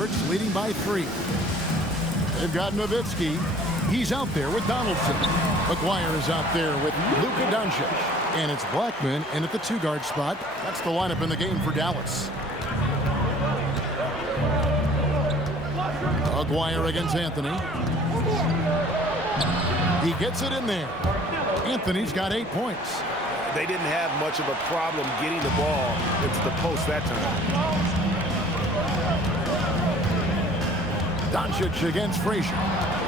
Mavericks leading by 3. They've got Nowitzki. He's out there with Donaldson. McGuire is out there with Luka Doncic. And it's Blackman in at the 2-guard spot. That's the lineup in the game for Dallas. McGuire against Anthony. He gets it in there. Anthony's got 8 points. They didn't have much of a problem getting the ball into the post that time. Doncic against Frazier.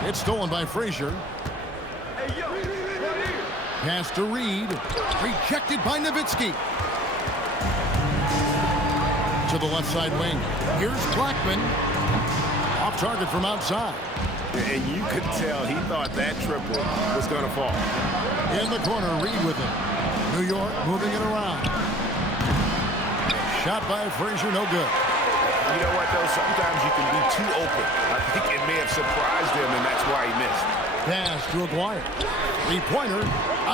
It's stolen by Frazier. Pass to Reed. Rejected by Nowitzki. To the left side wing. Here's Blackman. Off target from outside. And you could tell he thought that triple was going to fall. In the corner, Reed with it. New York moving it around. Shot by Frazier, no good. You know what, though? Sometimes you can be too open. I think it may have surprised him, and that's why he missed. Pass to Aguirre. 3-pointer.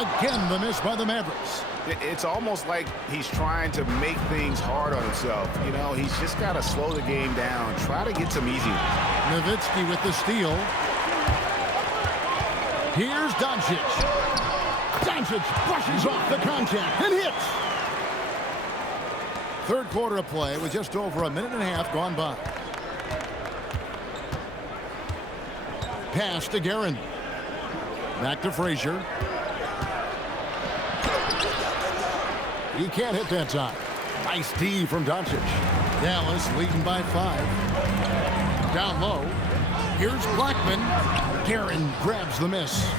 Again, the miss by the Mavericks. It's almost like he's trying to make things hard on himself. You know, he's just got to slow the game down. Try to get some easy ones. Nowitzki with the steal. Here's Doncic. Doncic brushes off the contact and hits. Third quarter of play with just over a minute and a half gone by. Pass to Guerin. Back to Frazier. He can't hit that time. Nice D from Doncic. Dallas leading by 5. Down low. Here's Blackman. Guerin grabs the miss.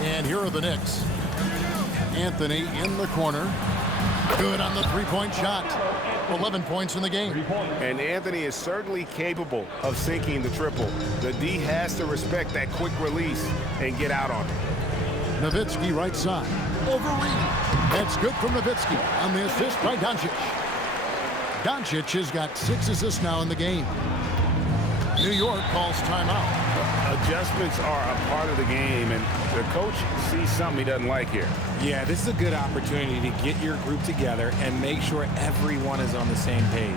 And here are the Knicks. Anthony in the corner. Good on the 3-point shot. 11 points in the game. And Anthony is certainly capable of sinking the triple. The D has to respect that quick release and get out on it. Nowitzki right side. Over Reed. That's good from Nowitzki on the assist by Doncic. Doncic has got 6 assists now in the game. New York calls timeout. Adjustments are a part of the game, and the coach sees something he doesn't like here. Yeah, this is a good opportunity to get your group together and make sure everyone is on the same page.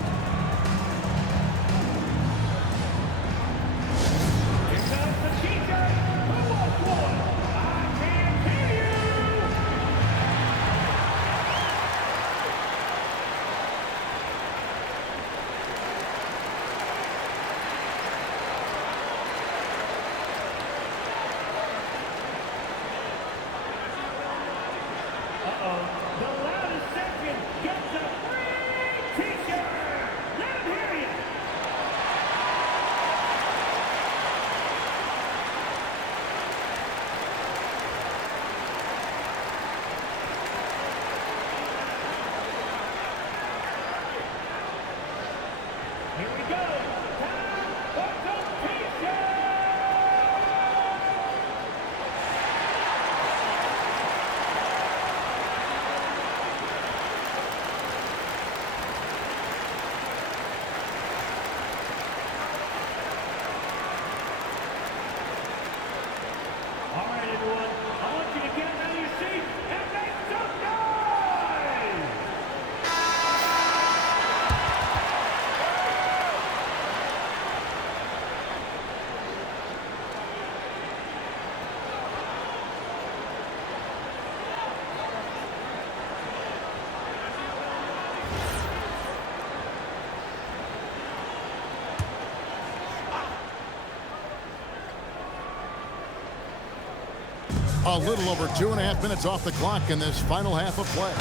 A little over 2.5 minutes off the clock in this final half of play.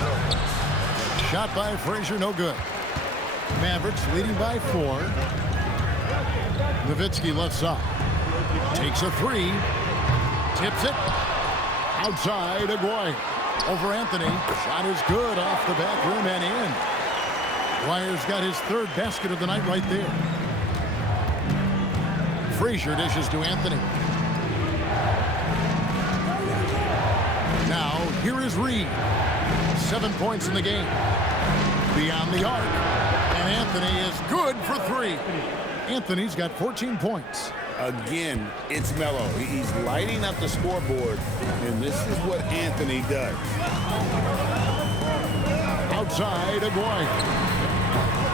Shot by Frazier, no good. Mavericks leading by 4. Nowitzki left side. Takes a 3. Tips it. Outside, Aguirre. Over Anthony. Shot is good off the back rim and in. Aguirre's got his 3rd basket of the night right there. Frazier dishes to Anthony. Now, here is Reed. 7 points in the game. Beyond the arc. And Anthony is good for 3. Anthony's got 14 points. Again, it's Melo. He's lighting up the scoreboard, and this is what Anthony does. Outside, Aguirre.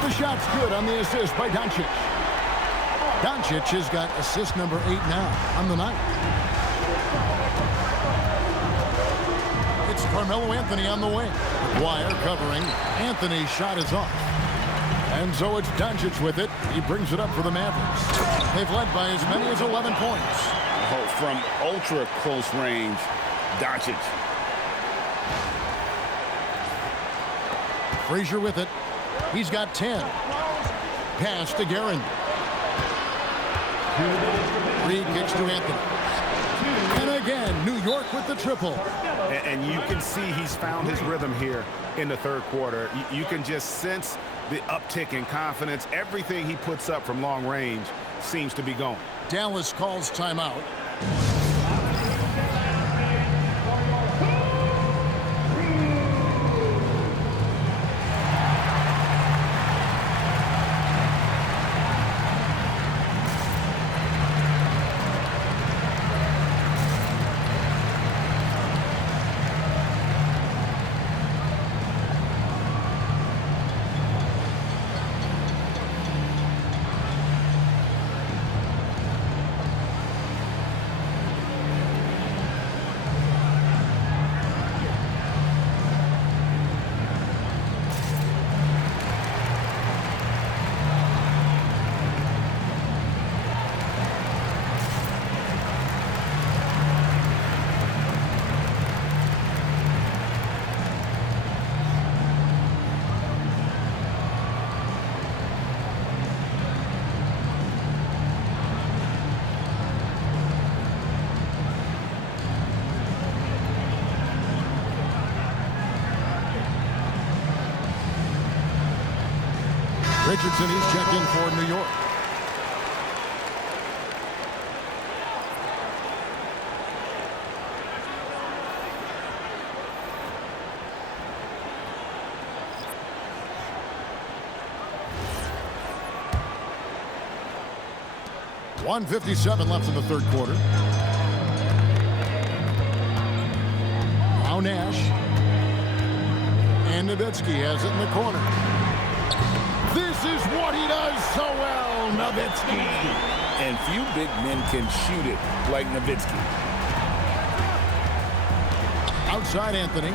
The shot's good on the assist by Doncic. Doncic has got assist number 8 now on the night. It's Carmelo Anthony on the wing. Wire covering. Anthony's shot is off. And so it's Doncic with it. He brings it up for the Mavericks. They've led by as many as 11 points. Oh, from ultra close range, Doncic. Frazier with it. He's got 10. Pass to Guerin. Reed kicks to Anthony. And again, New York with the triple. And you can see he's found his rhythm here in the third quarter. You can just sense the uptick in confidence. Everything he puts up from long range seems to be going. Dallas calls timeout. Richardson, he's checked in for New York. .157 left in the third quarter. Now Nash. And Nowitzki has it in the corner. This is what he does so well, Nowitzki. And few big men can shoot it like Nowitzki. Outside Anthony.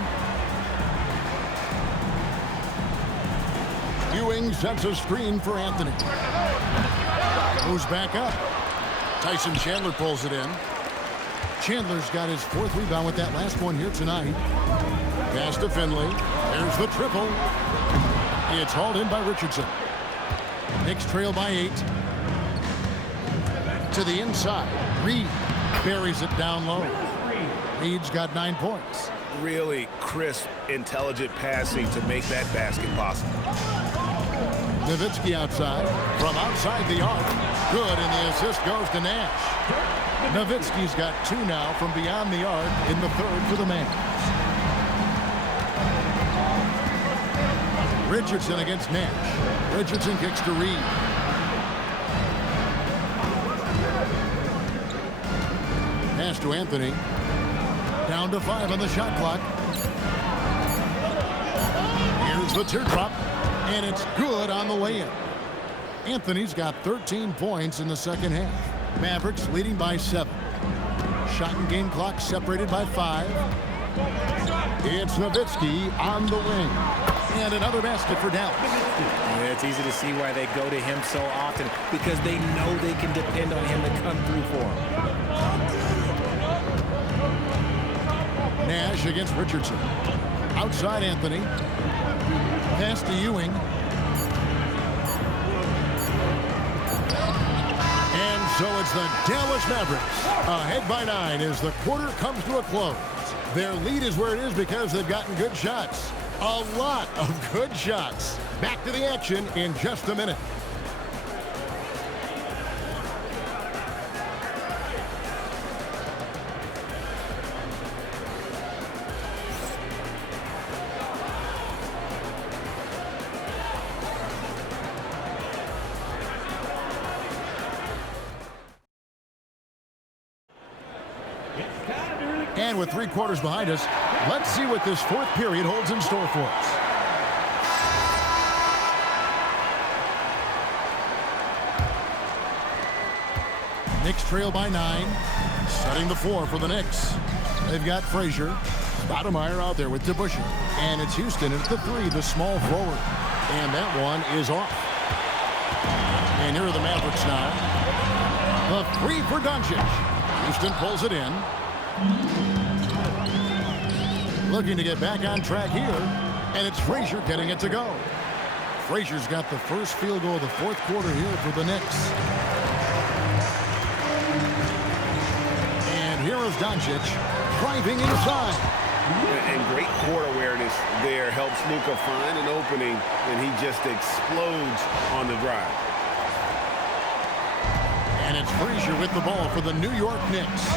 Ewing sets a screen for Anthony. Moves back up. Tyson Chandler pulls it in. Chandler's got his 4th rebound with that last one here tonight. Pass to Finley. There's the triple. It's hauled in by Richardson. Knicks trail by 8. To the inside. Reed buries it down low. Reed's got 9 points. Really crisp, intelligent passing to make that basket possible. Nowitzki outside. From outside the arc. Good, and the assist goes to Nash. Nowitzki's got 2 now from beyond the arc in the third for the Mavs. Richardson against Nash. Richardson kicks to Reed. Pass to Anthony. Down to 5 on the shot clock. Here's the teardrop, and it's good on the way in. Anthony's got 13 points in the second half. Mavericks leading by 7. Shot and game clock separated by 5. It's Nowitzki on the wing. And another basket for Dallas. Yeah, it's easy to see why they go to him so often, because they know they can depend on him to come through for them. Nash against Richardson. Outside Anthony. Pass to Ewing. And so it's the Dallas Mavericks ahead by 9 as the quarter comes to a close. Their lead is where it is because they've gotten good shots. A lot of good shots. Back to the action in just a minute. And with 3 quarters behind us, let's see what this 4th period holds in store for us. Knicks trail by 9. Setting the floor for the Knicks. They've got Frazier. Stoudemire out there with DeBusschere. And it's Houston at the 3, the small forward. And that one is off. And here are the Mavericks now. The 3 for Doncic. Houston pulls it in. Looking to get back on track here. And it's Frazier getting it to go. Frazier's got the first field goal of the fourth quarter here for the Knicks. And here is Doncic driving inside. And great court awareness there helps Luka find an opening, and he just explodes on the drive. And it's Frazier with the ball for the New York Knicks.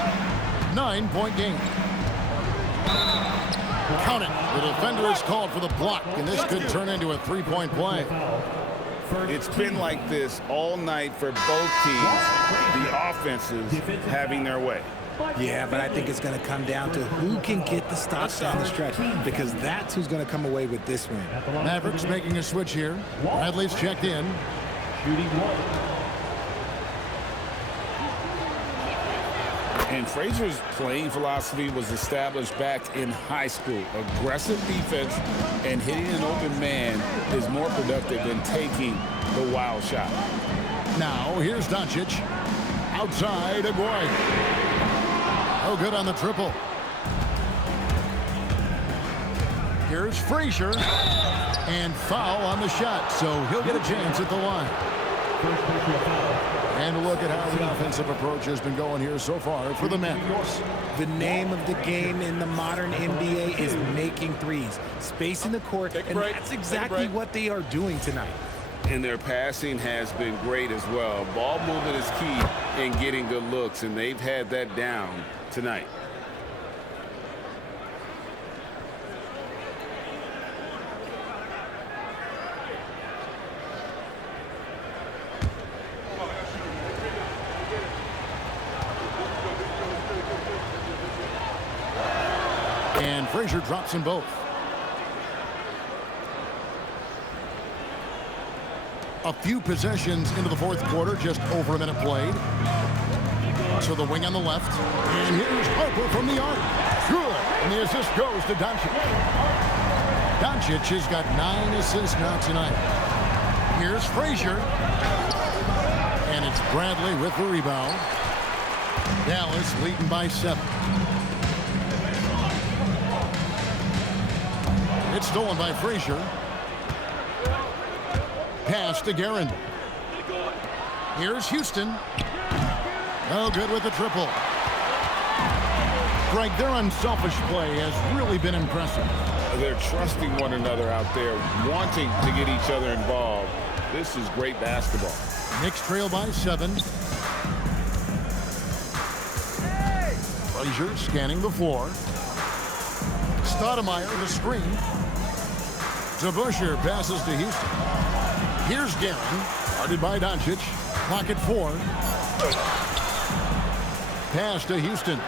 9-point game. Count it. The defender is called for the block, and this could turn into a 3-point play. It's been like this all night for both teams. The offenses having their way. Yeah, but I think it's going to come down to who can get the stops down the stretch, because that's who's going to come away with this win. Mavericks making a switch here. Bradley's checked in. Shooting 1. And Frazier's playing philosophy was established back in high school. Aggressive defense and hitting an open man is more productive than taking the wild shot. Now, here's Doncic. Outside, Aguirre. Oh, good on the triple. Here's Frazier. And foul on the shot, so he'll get a chance at the line. And look at how the offensive approach has been going here so far for the Mavericks. The name of the game in the modern NBA is making threes, spacing the court, and that's exactly what they are doing tonight. And their passing has been great as well. Ball movement is key in getting good looks, and they've had that down tonight. And Frazier drops them both. A few possessions into the fourth quarter, just over a minute played. So the wing on the left. And here's Harper from the arc. Good. And the assist goes to Doncic. Doncic has got 9 assists now tonight. Here's Frazier. And it's Bradley with the rebound. Dallas leading by 7. It's stolen by Frazier. Pass to Guerin. Here's Houston. Oh, good with the triple. Greg, their unselfish play has really been impressive. They're trusting one another out there, wanting to get each other involved. This is great basketball. Knicks trail by 7. Frazier scanning the floor. Stoudemire the screen. DeBusschere passes to Houston. Here's Guerin, guarded by Doncic. Pocket 4. Pass to Houston.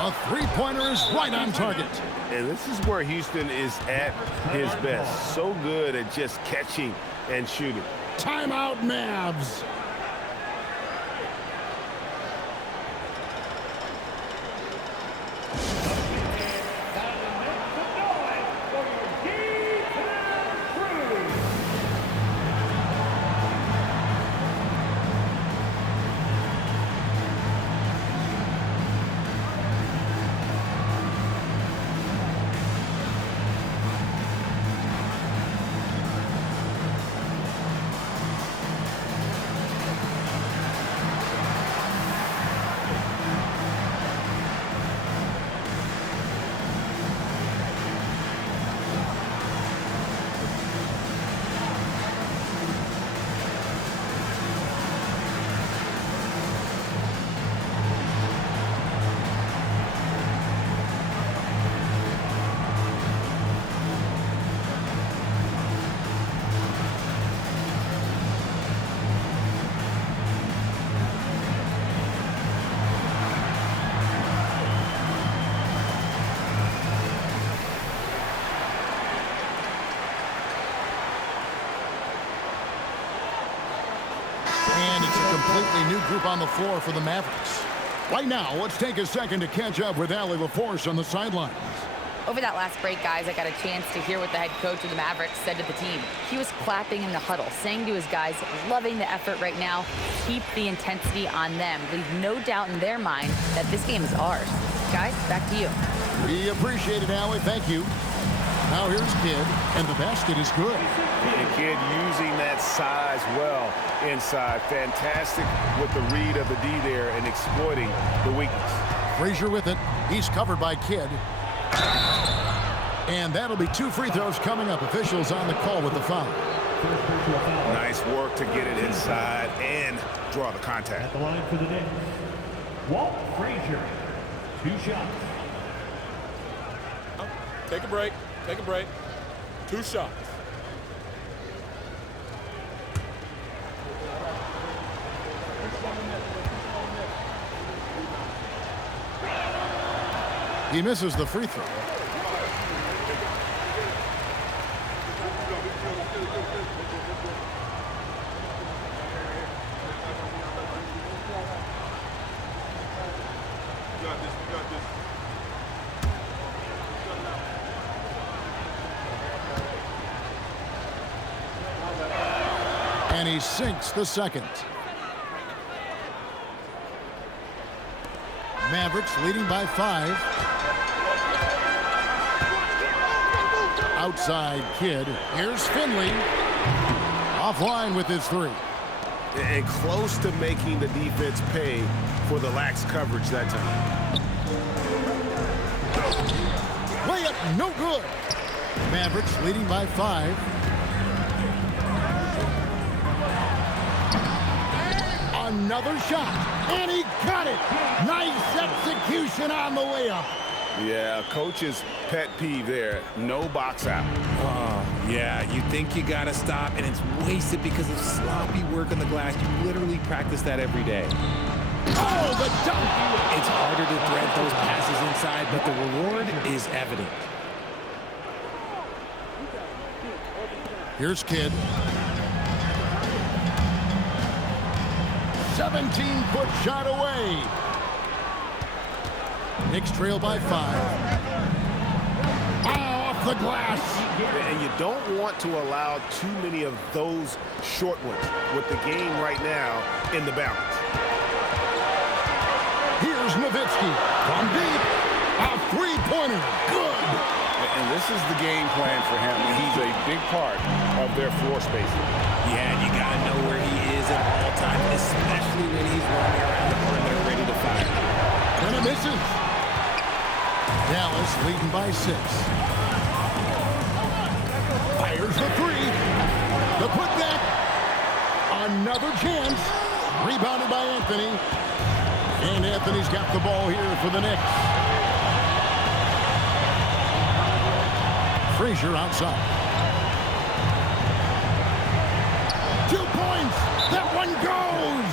A three-pointer is right on target. And this is where Houston is at his best. So good at just catching and shooting. Timeout, Mavs. completely new group on the floor for the Mavericks. Right now, let's take a second to catch up with Allie LaForce on the sidelines. Over that last break, guys, I got a chance to hear what the head coach of the Mavericks said to the team. He was clapping in the huddle, saying to his guys, loving the effort right now, keep the intensity on them. Leave no doubt in their mind that this game is ours. Guys, back to you. We appreciate it, Allie. Thank you. Now here's Kidd, and the basket is good. And Kidd using that size well inside. Fantastic with the read of the D there and exploiting the weakness. Frazier with it. He's covered by Kidd. And that'll be 2 free throws coming up. Officials on the call with the foul. Nice work to get it inside and draw the contact. At the line for the Knicks, Walt Frazier. 2 shots. Take a break. Take a break. 2 shots. He misses the free throw. And he sinks the second. Mavericks leading by 5. Outside Kidd. Here's Finley. Offline with his 3. And close to making the defense pay for the lax coverage that time. Layup, no good. Mavericks leading by 5. Another shot, and he got it. Nice execution on the layup. Yeah, coach's pet peeve there. No box out. Yeah, you think you got to stop, and it's wasted because of sloppy work on the glass. You literally practice that every day. Oh, the dunk! It's harder to thread those passes inside, but the reward is evident. Here's Kidd. 17-foot shot away. Knicks trail by 5. Off the glass. And you don't want to allow too many of those short ones with the game right now in the balance. Here's Nowitzki from deep. A 3-pointer. Good. And this is the game plan for him. He's a big part of their floor spacing. Yeah, you got to know where he is at all times, especially when he's running around the perimeter ready to fire. And it misses. Dallas leading by 6. Fires the 3. The putback. Another chance. Rebounded by Anthony. And Anthony's got the ball here for the Knicks. Frazier outside. 2 points. That one goes.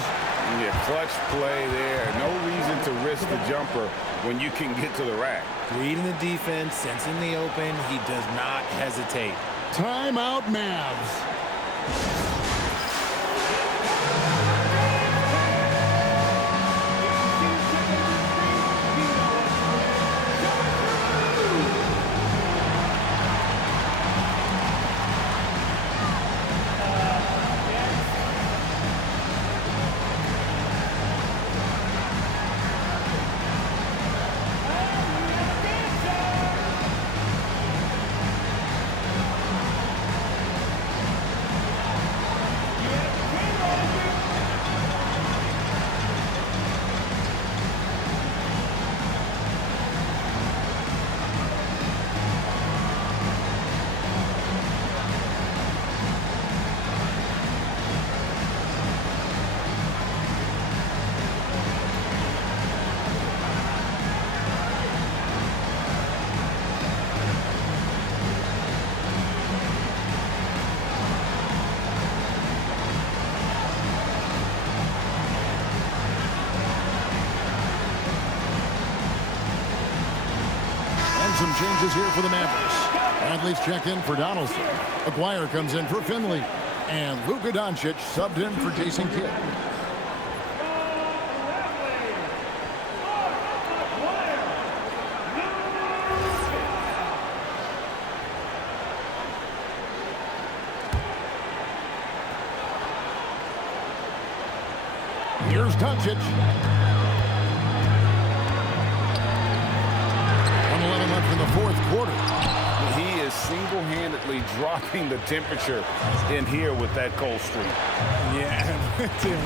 Yeah, clutch play there. No reason to risk the jumper when you can get to the rack. Reading the defense, sensing the open, he does not hesitate. Timeout, Mavs. Some changes here for the Mavericks. Bradley's checked in for Donaldson. Aguirre comes in for Finley. And Luka Doncic subbed in for Jason Kidd. Here's Doncic. 1:11 left in the fourth quarter. He is single-handedly dropping the temperature in here with that cold streak. Yeah,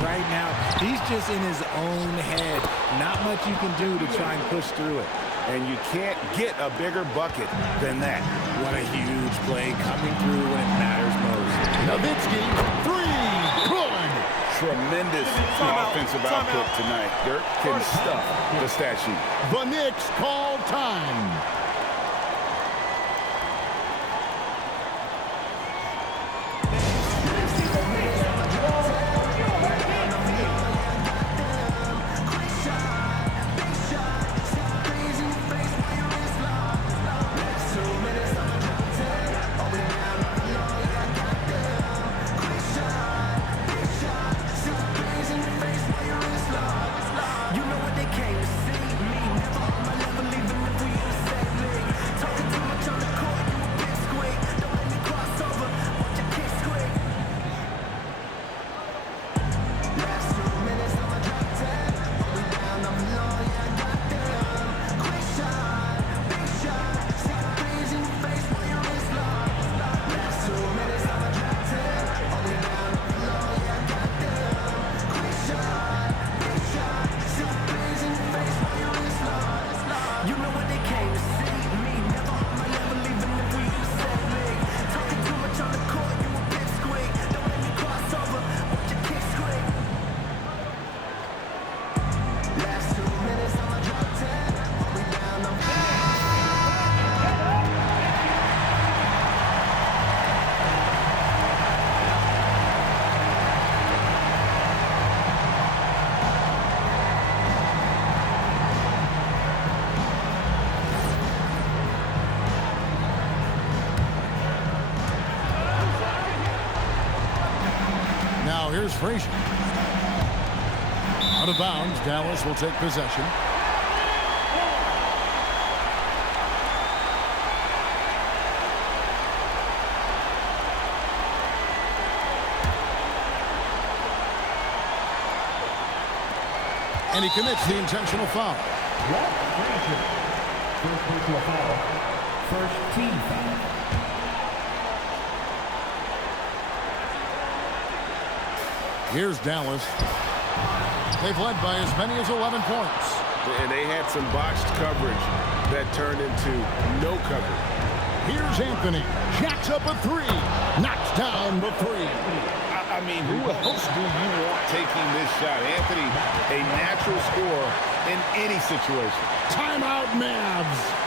right now, he's just in his own head. Not much you can do to try and push through it. And you can't get a bigger bucket than that. What a huge play coming through when it matters most. Nowitzki, three, good. Tremendous offensive output tonight. Dirk can stuff the stat sheet. The Knicks call time. Here's Frazier. Out of bounds, Dallas will take possession. And he commits the intentional foul. Frazier. First personal foul. First team foul. Here's Dallas. They've led by as many as 11 points. And they had some botched coverage that turned into no coverage. Here's Anthony. Jacks up a three. Knocks down the three. I mean, who else do you want taking this shot? Anthony, a natural scorer in any situation. Timeout, Mavs.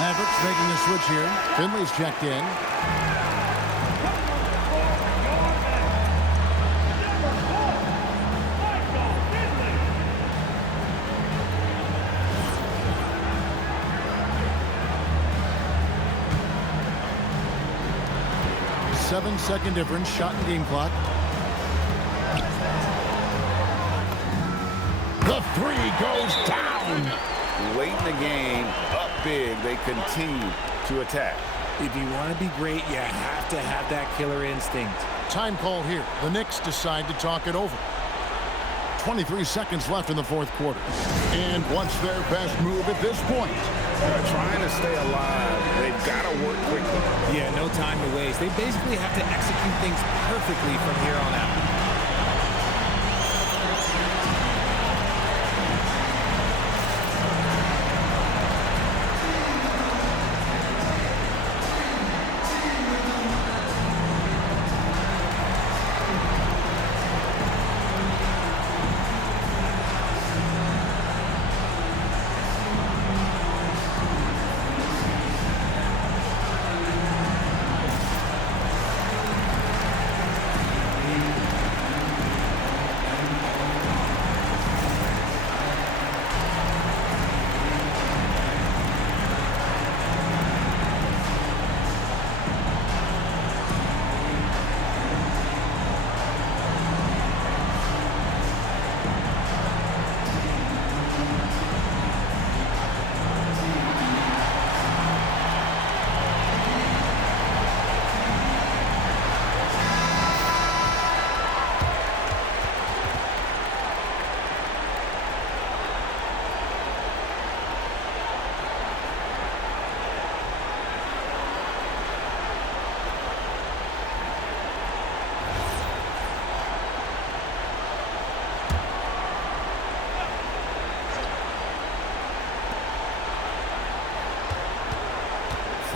Mavericks making a switch here. Finley's checked in. Seven-second difference, shot and game clock. The three goes down. Late in the game, up big, they continue to attack. If you want to be great, you have to have that killer instinct. Time call here. The Knicks decide to talk it over. 23 seconds left in the fourth quarter. And what's their best move at this point? Trying to stay alive. They've got to work quickly. Yeah, no time to waste. They basically have to execute things perfectly from here on out.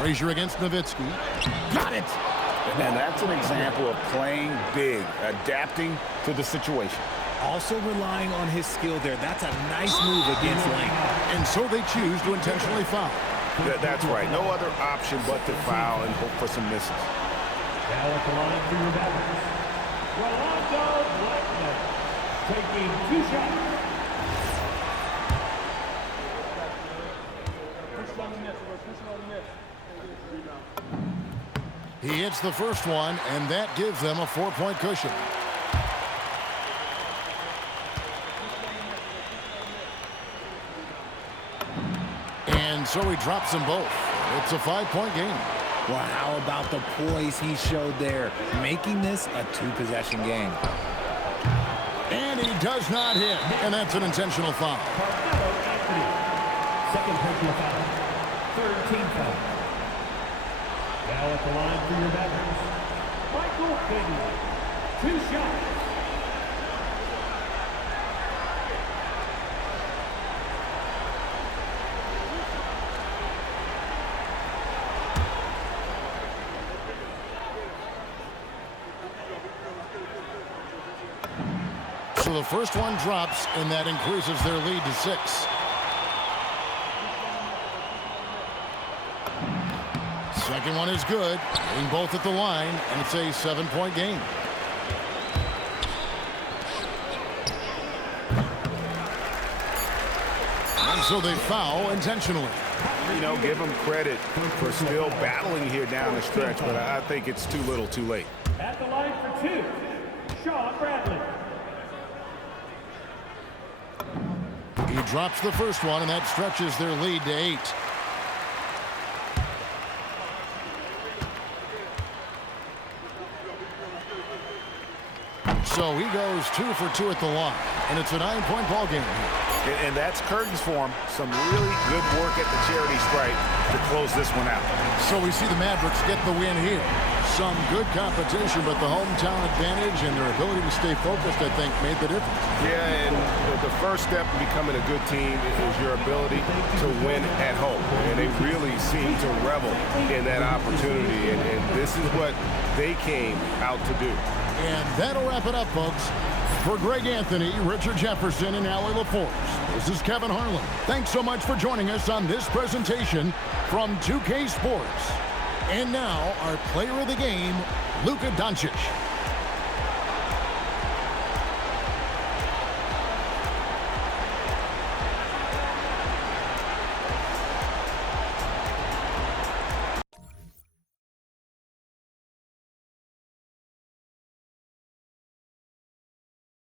Frazier against Nowitzki. Got it! And that's an example of playing big, adapting to the situation. Also relying on his skill there. That's a nice move against length. And so they choose to intentionally foul. That's right. No other option but to foul and hope for some misses. Now at the line for your Mavs, Rolando Blackman, taking 2 shots. He hits the first one, and that gives them a 4-point cushion. And so he drops them both. It's a 5-point game. Well, how about the poise he showed there, making this a 2-possession game. And he does not hit, and that's an intentional foul. Second personal foul. Third team foul. Now at the line for your Mavs, Michael Finley. 2 shots. So the first one drops, and that increases their lead to 6. Second one is good, hitting both at the line, and it's a 7-point game. And so they foul intentionally. You know, give them credit for still battling here down the stretch, but I think it's too little too late. At the line for 2, Sean Bradley. He drops the first one, and that stretches their lead to 8. So he goes 2 for 2 at the line, and it's a 9-point ball game. And that's curtains for him. Some really good work at the charity stripe to close this one out. So we see the Mavericks get the win here. Some good competition, but the hometown advantage and their ability to stay focused, I think, made the difference. Yeah, and the first step in becoming a good team is your ability to win at home. And they really seem to revel in that opportunity, and this is what they came out to do. And that'll wrap it up, folks. For Greg Anthony, Richard Jefferson, and Allie LaForce, this is Kevin Harlan. Thanks so much for joining us on this presentation from 2K Sports. And now, our player of the game, Luka Doncic.